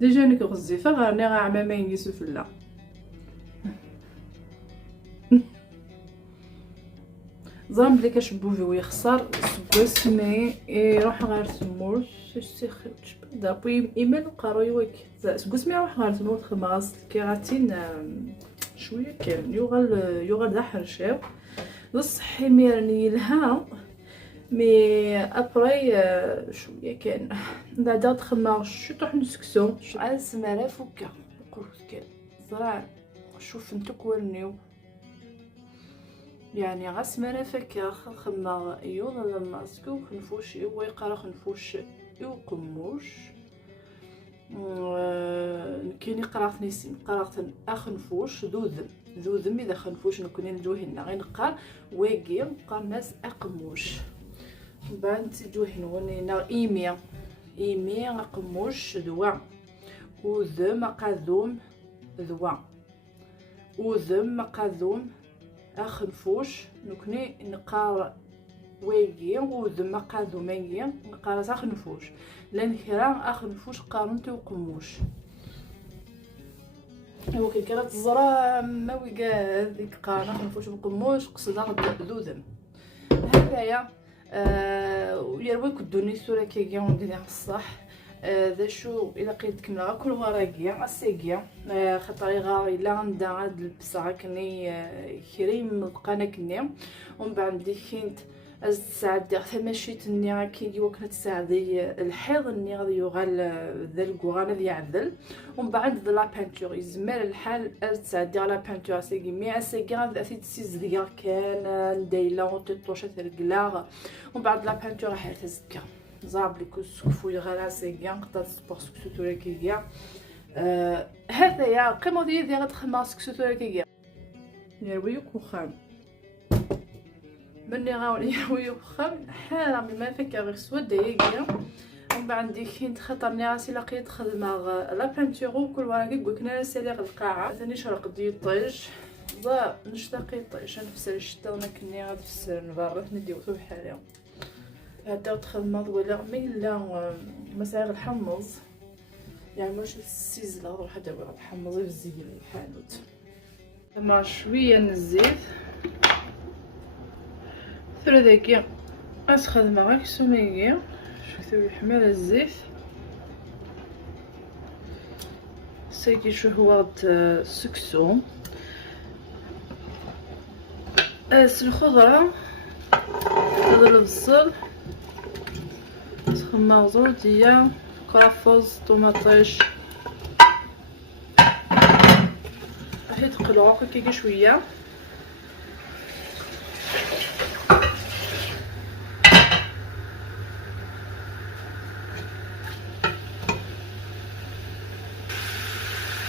ديجا نيك غزيفه غارني عمامه ينقسو فلا زرم بلي كشبوفي ويخسر سكوس مي يروح غير تموش سيخرج بدا بوي ايميل قراي ويك سكوس مي يروح غير تموت خماس الكيراتين شويه كان يوغل دا حرشاو بصح ميرني لها مي ابري شويه كان بعدا تخمر شو طوح نسكسو اسمع فوكا قلت كان زرع شوف انتو كورنيو يعني غاس مرا فكا خما يوض لما سكو خنفوش يو يقرا خنفوش يو قموش كاين يقرا نيسين قرات اخنفوش ذوذم اذا خنفوش نكونين الجوهنا غير نقار ويقي نقار ناس اقموش بعد تجوهن ونينا ايمي اقموش ذوا وذم قاذوم ذوا وذم قاذوم اخنفوش نكني نقار ويجي وذم قاذو ميجي نقار اخنفوش لان كرا اخنفوش قارنتي وقموش هو كي كانت الزرا ما ويقا ديك قارن اخنفوش وقموش قصدا ذوذم هذايا ويروي كدوني صوره كي ندير الصح ذا شو الا قيت كملا كل وراقيا اسيقيا خاطر غار الا عندها هاد البصعه كني كريم القناه كني ومن بعد ديكينت از تساعد ثماشيت ني كي وكنا تساعدي الحيض ني غادي يغال ذا الكوغان اللي يعدل ومن بعد لا بانتور يزمر الحال از تساعدي على بانتور اسيقي مي اسيقي غادي تسيز ديال كان دايله وتطوشه الكلاغ ومن بعد لا بانتور حيت تزكى زعب لي كسكفو يغراسي كاع نقطع سبور سكسوتورا كيكاع هذايا قيمو ديالي غتخمر سكسوتورا كيكاع يرويك وخام مني غاوني يرويك وخام حاله من ما فكر غير سوا دايكيا ومن بعد ديكين خاطرني راسي لقيت خدمه لا بانتور وكل وراكي قلنا سالي القاعه ثاني شرق ديال الطيش ضا نشتاقي الطيش نفسر الشتا انا كني غنفسر نبرد نديوتو بحالي هدا تخمض ولا ميلا مسائل الحمص يعني واش السيزله روح دابا تحمصي في الزيت الحانوت مع شويه من الزيت ثرى داكيا اسخذ معاك سمية شوفوا يحمل الزيت ساكي شو هو السكسو الخضره هذا البصل خمار زرديه كرفس طوماطيش حيت قلعو كيكا شويه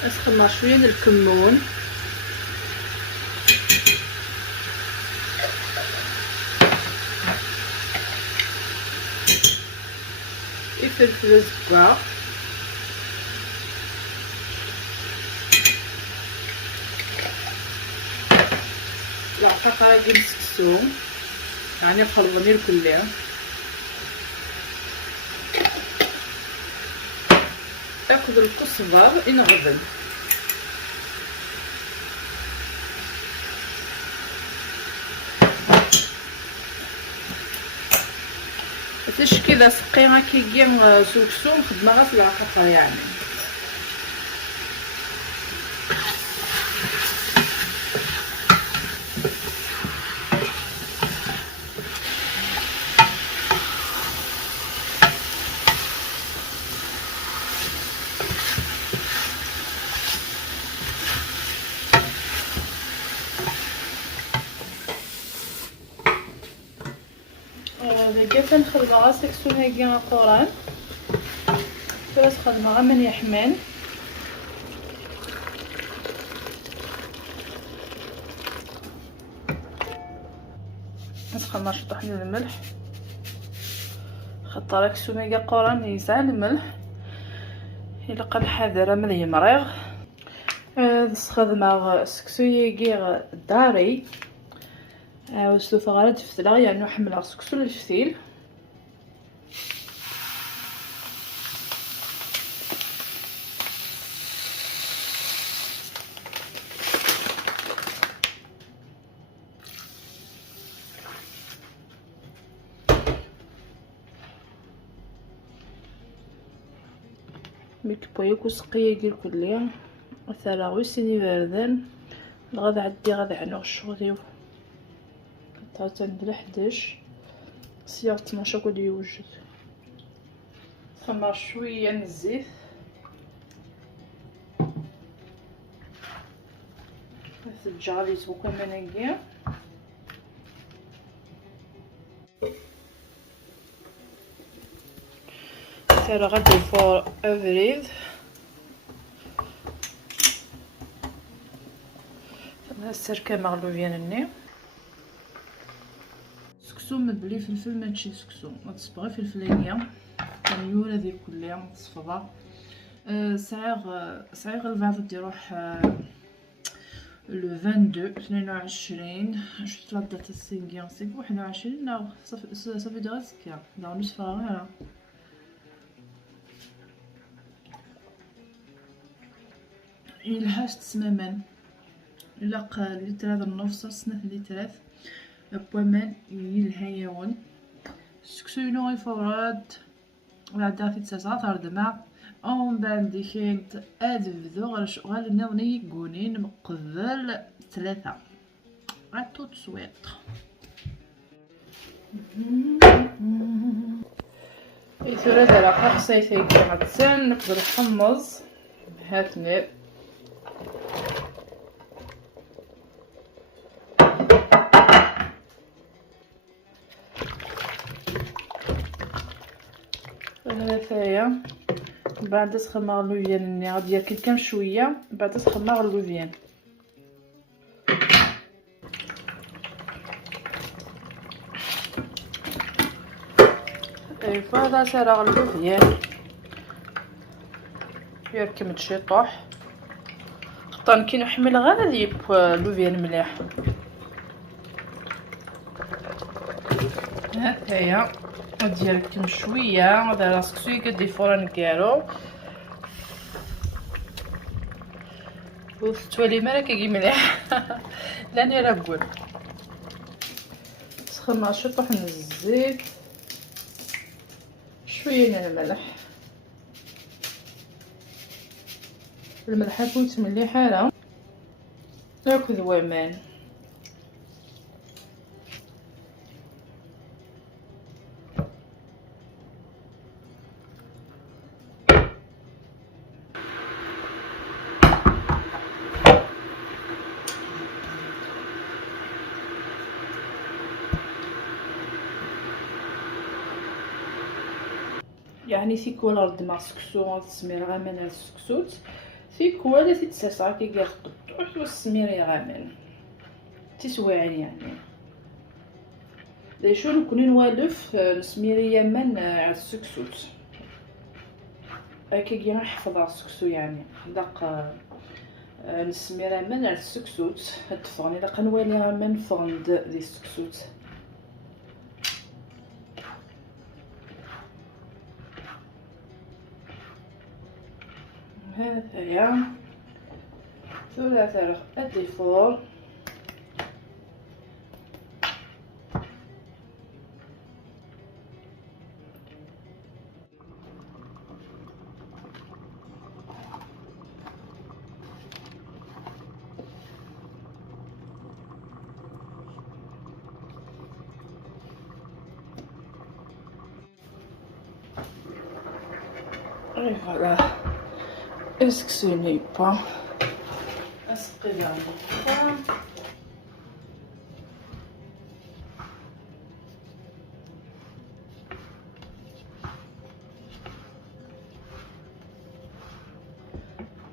اسخمر شويه ديال الكمون فلفل زبار العقاقة ديال السكسو يعني خلوني الكلها اخذ الكزبر ينغبن التشكيله سقيها كيجي سكسو نخدمها في العقاقة يعني داكيا تنخدمها سكسو هاكي قران فاش خدمها من يحمل نسخن شطح من الملح خاطر كسو ميغا قران يسعى الملح الا قال حاضر من يمريغ نستخدم سكسو ياكي داري وسلوث غارد فتلا يعني نحمل سكسو الفتيل ميكبويك وسقية ديال كلية مثلا غير سيني باردين غادا عندي غادا عنو الشغل حتى ندير 11 سيار 12 كود يوجد. نخمر شويه من الزيت تجعلي زوكا مناقيه ترى غادي فور افريد السركه مغلوبينني سكسو مبلي فلفل ماشي سكسو ما تصبغي فلفليه كنيوره ديال كليه متصفده صعيغ الفاض ديروح لو 22 شفت لا دات السينغيان سيك 21 لا صافي دغيا سكا دا نص فراغ يلحاش تسمامان الا لتر هذا النص سنة لترات بومان يلهايون سكسو ينو فوراد وعدا في تسعة ردمع اون بعد كانت ادفدو غير شغال ناوني يكونين مقبل 3 عطو تسويط يثورا دابا خاصي فيك غتسان نقدر نحمص هاتني هذايا بعد تخمر اللوفيان غادي ياكل كام شويه بعد تخمر اللوفيان اي فهذا سرغ اللوفيان يركم تشيطوح خطان كي نحمل غير ليب اللوفيان مليح هكايا غادي يركم شويه هذا راسك شويه كدي فران كارو وتولي مالك كي مليح لاني راه نقول تخمر شطح من الزيت شويه من الملح الملح كنت مليحه لا ناكل ذوامان يعني سيكوال رد مع السكسو السمير غامان السكسوت سيكوال تتساسع كي كاع القطوح والسمير غامان تسواعين يعني شو نكون نوالف نسميريا من على السكسوت هكا كي نحفظ على السكسو يعني داق نسميرا من على السكسوت هتفغني داق نوالي من فغند دي السكسوت هذايا ثلاثة الديفور et voilà. Excusez pas. Aspettando qua.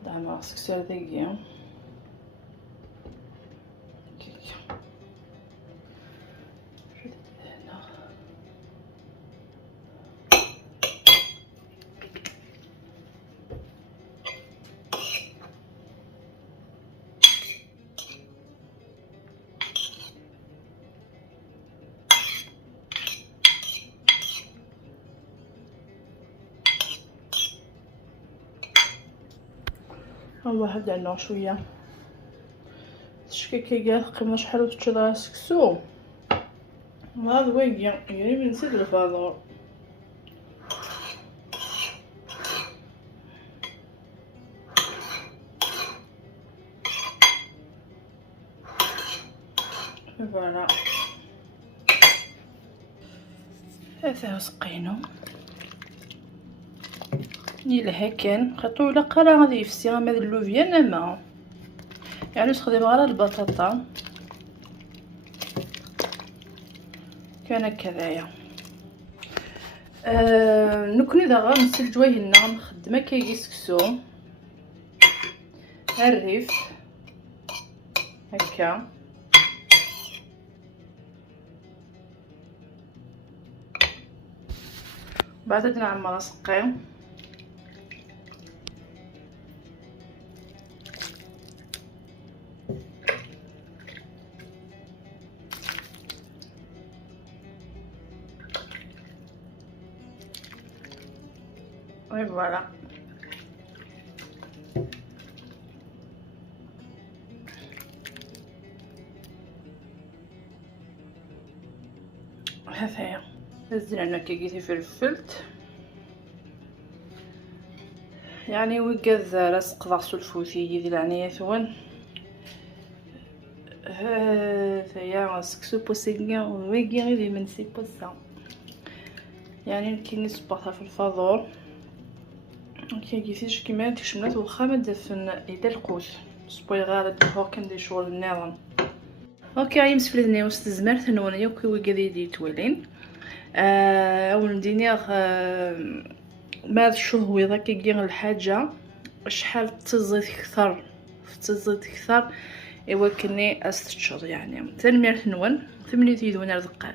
Dai, ma scusate io. واحد على شويه تشكيكي كاع قيمه شحال وتشد راسك سو هذا واقع يعني من سد الفاضور فوالا هذا سقينو يلها كان خاطر الا قرا غادي يفسي هاد اللوفيان اما يعني نستخدم غير البطاطا كان هكذايا. نكوني دابا غنسل جوايهنا نخدم كايجي سكسو الريف هكا بعد نعمر اسقي وي فوالا هذايا نزل انا كيجي فلفلت يعني ويقاز راسق ضغسو الفوتي ديال العناية ثوان هذايا سكسو بوسيغيا ويغي غير من سي بوسا يعني كاين صباطها في الفاضور كيجيسيش كيما تشملات واخا ما دافن ايدا القوت سبويغار هو كان دي شغل النيران اوكي غايم سفلدني وسط زمرت نونيا كي ويغادي دي توالين اول دينيغ بعد الشهويضه كيجي الحاجه شحال تزيد اكثر ايوا كني استشر يعني تنمير نون 8 تيدون رزقال